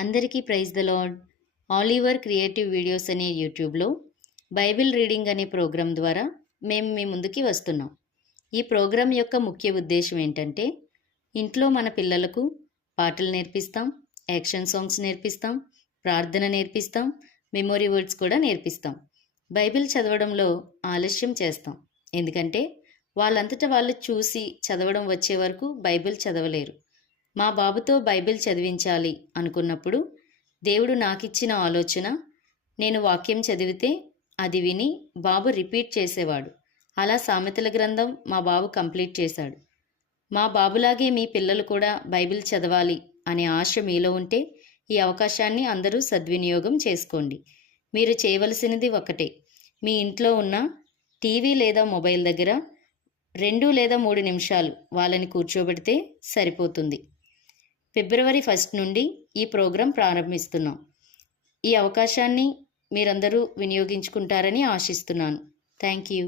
అందరికీ praise the lord. Oliver creative videos అనే యూట్యూబ్లో బైబిల్ రీడింగ్ అనే ప్రోగ్రాం ద్వారా మేము మీ ముందుకి వస్తున్నాం. ఈ ప్రోగ్రాం యొక్క ముఖ్య ఉద్దేశం ఏంటంటే, ఇంట్లో మన పిల్లలకు పాటలు నేర్పిస్తాం, యాక్షన్ సాంగ్స్ నేర్పిస్తాం, ప్రార్థన నేర్పిస్తాం, మెమొరీ వర్డ్స్ కూడా నేర్పిస్తాం. బైబిల్ చదవడంలో ఆలస్యం చేస్తాం, ఎందుకంటే వాళ్ళంతటా వాళ్ళు చూసి చదవడం వచ్చే వరకు బైబిల్ చదవలేరు. మా బాబుతో బైబిల్ చదివించాలి అనుకున్నప్పుడు దేవుడు నాకిచ్చిన ఆలోచన, నేను వాక్యం చదివితే అది విని బాబు రిపీట్ చేసేవాడు. అలా సామెతల గ్రంథం మా బాబు కంప్లీట్ చేశాడు. మా బాబులాగే మీ పిల్లలు కూడా బైబిల్ చదవాలి అనే ఆశ మీలో ఉంటే ఈ అవకాశాన్ని అందరూ సద్వినియోగం చేసుకోండి. మీరు చేయవలసినది ఒకటే, మీ ఇంట్లో ఉన్న టీవీ లేదా మొబైల్ దగ్గర 2 లేదా 3 నిమిషాలు వాళ్ళని కూర్చోబెడితే సరిపోతుంది. ఫిబ్రవరి 1 నుండి ఈ ప్రోగ్రాం ప్రారంభిస్తున్నాం. ఈ అవకాశాన్ని మీరందరూ వినియోగించుకుంటారని ఆశిస్తున్నాను. Thank you.